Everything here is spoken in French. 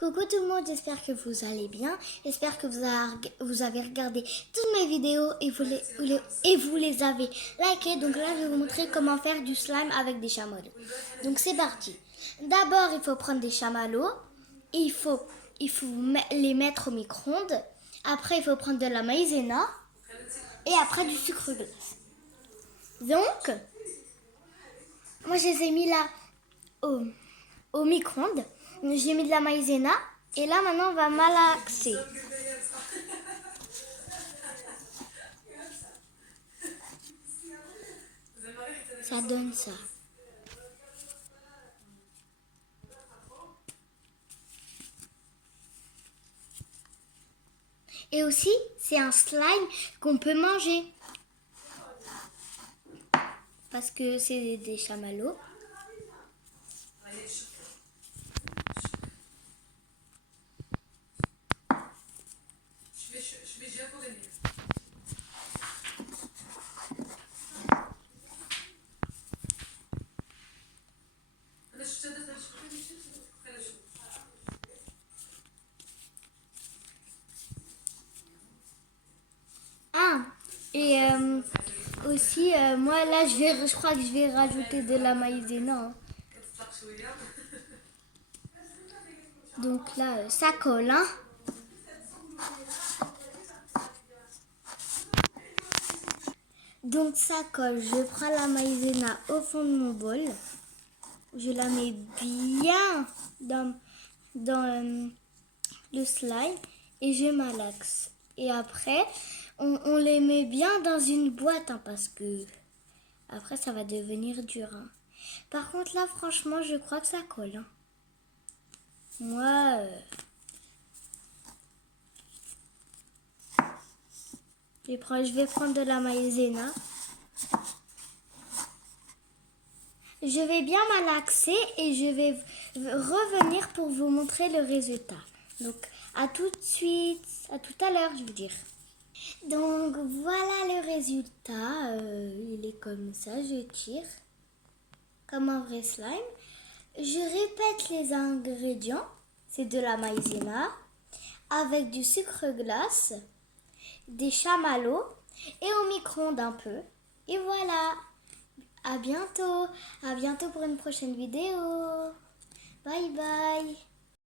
Coucou tout le monde, j'espère que vous allez bien. J'espère que vous avez regardé toutes mes vidéos et vous les avez likées. Donc là, je vais vous montrer comment faire du slime avec des chamallows. Donc c'est parti. D'abord, il faut prendre des chamallows. Il faut les mettre au micro-ondes. Après, il faut prendre de la maïzena. Et après, du sucre glace. Donc, moi, je les ai mis là au micro-ondes. J'ai mis de la maïzena. Et là, maintenant, on va malaxer. Ça donne ça. Et aussi, c'est un slime qu'on peut manger. Parce que c'est des chamallows. Ah, et aussi, moi là, je crois que je vais rajouter de la maïzena. Hein. Donc là, ça colle. Hein. Donc ça colle. Je prends la maïzena au fond de mon bol. Je la mets bien dans le slime et je malaxe. Et après, on les met bien dans une boîte hein, parce que après ça va devenir dur. Hein. Par contre là, franchement, je crois que ça colle. Hein. Moi, je vais prendre de la maïzena. Je vais bien malaxer et je vais revenir pour vous montrer le résultat. Donc, à tout de suite, à tout à l'heure, je veux dire. Donc, voilà le résultat. Il est comme ça, je tire comme un vrai slime. Je répète les ingrédients. C'est de la maïzena avec du sucre glace, des chamallows et au micro-ondes un peu. Et voilà. À bientôt pour une prochaine vidéo. Bye bye.